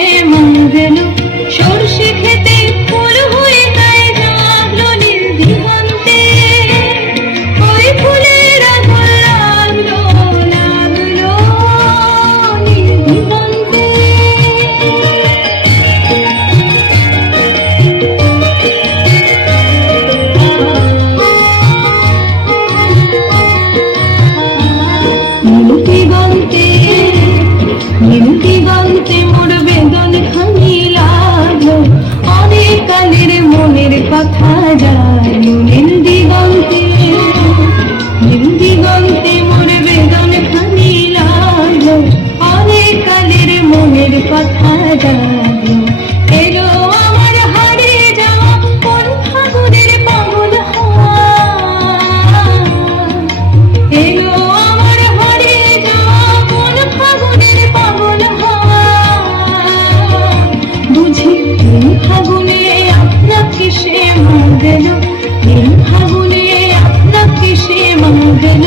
সে মঙ্গল সরষে খেতে ফুল হয়ে গায়ে জাগলো নীল দিগন্তে ওই ফুলের আগুন লাগলো লাগলো নীল দিগন্তে নীল দিগন্তে মোর বেদন খানি লাগলো অনেক কালের মনের কথা জানো নীল দিগন্তে মোর বেদন খানি লাগলো অনেক কালের মনের কথা জানো এলো আমার হারিয়ে যাওয়া কোন ফাগুনের পাগল হাওয়া এলো আমার হারিয়ে যাওয়া কোন ফাগুনের পাগল হাওয়া বুঝি নীল ফাগুনে আপনাকে সে মঙ্গল নীল ফাগুনে আপনাকে সে মঙ্গল